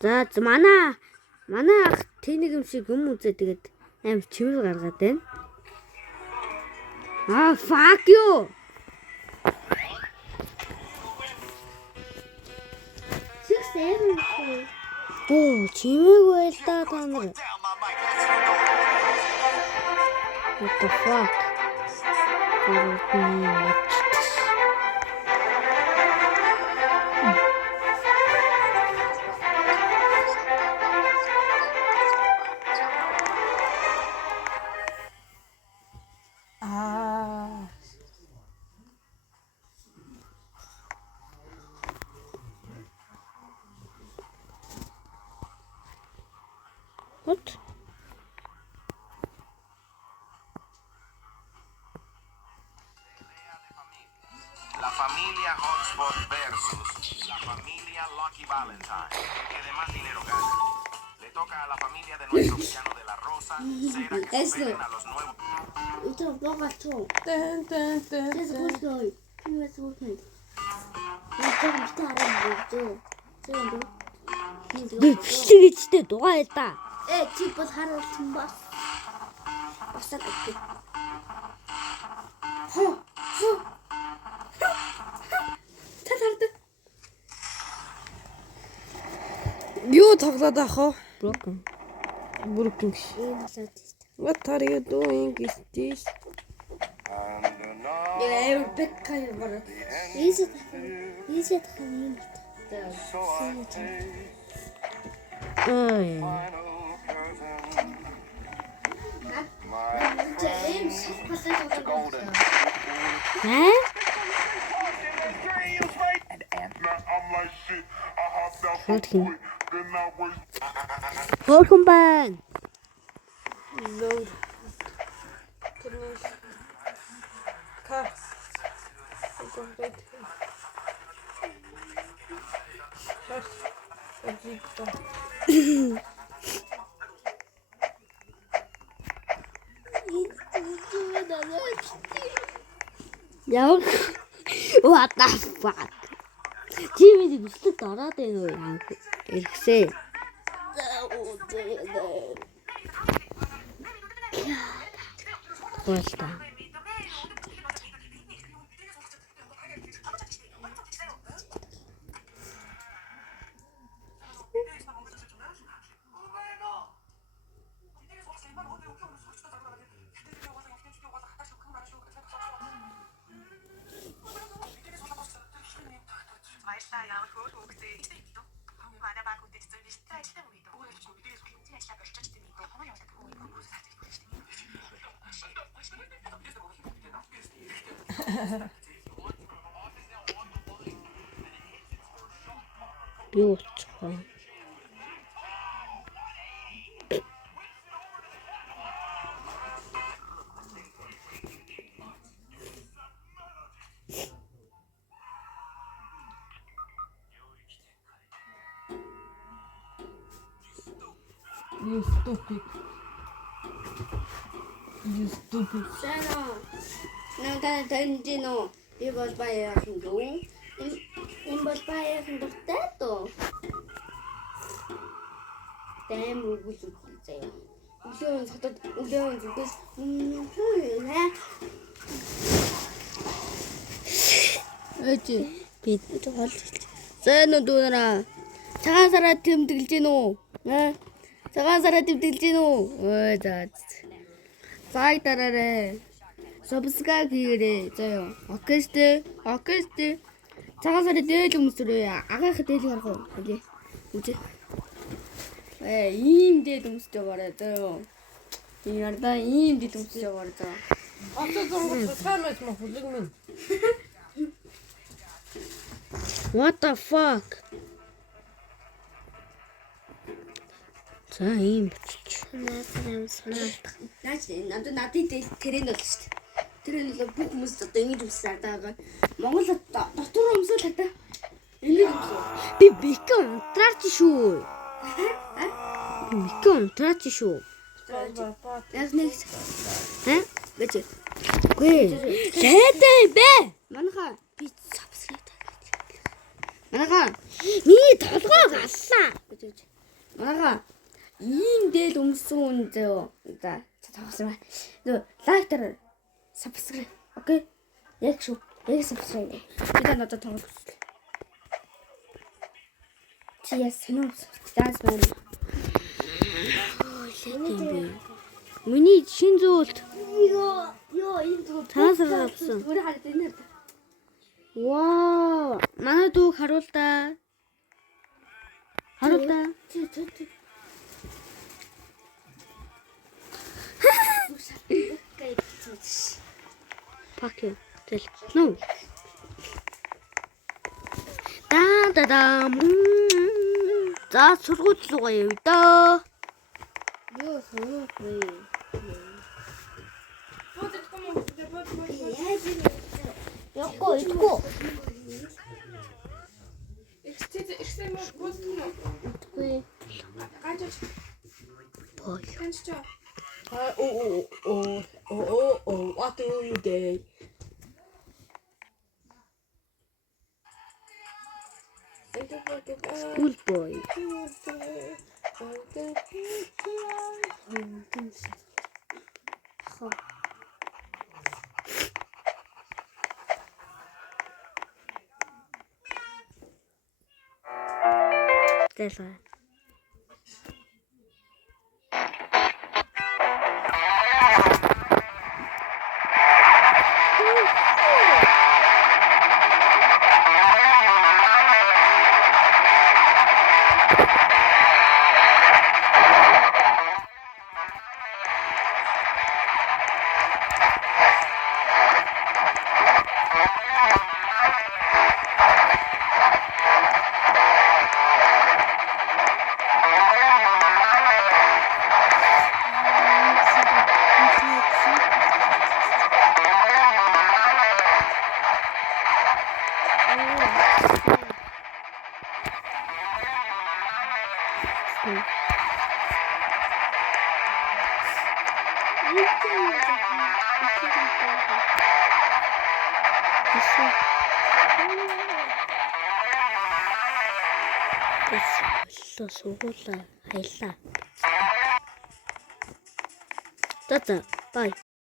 За манай ах тэнийг юм шиг юм үзээ тэгээд аим чимэл гаргаад байна. Fuck you. Чимээг байл та нар. What the fuck? What? La familia Hotspot versus la familia Lucky Valentine. Que de más dinero gana. Le toca a la familia de nuestro villano de la Rosa ser a que superen a los nuevos. Бичтэй дугаа та. Чи бас харуулсан ба. Басаад өгч. Юу тоглоод ах вэ? Broken. What are you doing is this? Яа, бэккай бараа. Easy тахын юм. James пасаж тоглосон. Welcome back. Load. Car. Яа. What the fuck? Чимээг бүслэд ороод байна уу? Ирхсээ. Болта. Beautiful. You stupid. You stupid. Sana. Nang tanjino. Di ba bayar dong? Imbas bayar dokter to. Дэм үгүйс үзээ. Өглөө сатад өглөө зүгээс бид тоол. Сайн уу дүүнараа. Цагаан сараа тэмдэглэж гин үү? Цагаан сараа тэмдэглэж гин үү? Ой за. Цааг дараарэ. Subscribe хийгээрэй. Заяа. Окей сте. Цагаан сараа дээл өмсөрөө. Агаарх дээл харах уу? Окей. Үгүй. Ийм дээд өмсөж байгаарай заяа. Иймэрдээ ийм дээд өмсөж байгаарай заяа. What the fuck? За ийм бичиж. надад тэрэнд бол шүү дээ. Тэрэнд бол бүх хүмүүс одоо ингэж үсээр байгаа. Монгол дотор өмсөөл хата. Энийг би бикэн унтраач шүү. Бикэн унтраач шүү. яг нэг гэж. Гүй. Лээдэй бэ. Манайха би subscribe. Манайха миний толгойг аллаа. Ага. Ийм дээл өмсөн хүн зөө. За тоглосон бай. Нөө лайк дээр subscribe. Окей. Яг шүү. Яг subscribe. Би та надад тоглох гэсэн. Чиэс нөө. Даас байна. Миний шин зүйлт Йоо энэ тоо. цаасаар авсан. Өөр хараад энэ. Вау! Манай дүүг харуул да. Харуул да. Fuck you. Тэл. No. Да. За сургууль руу явъя да. Йоо суухгүй. Яахгүй итгүй. Итгүй. Бой. What do you do? School boy. Тэсэ. Сургуулаа хаялаа. За бай.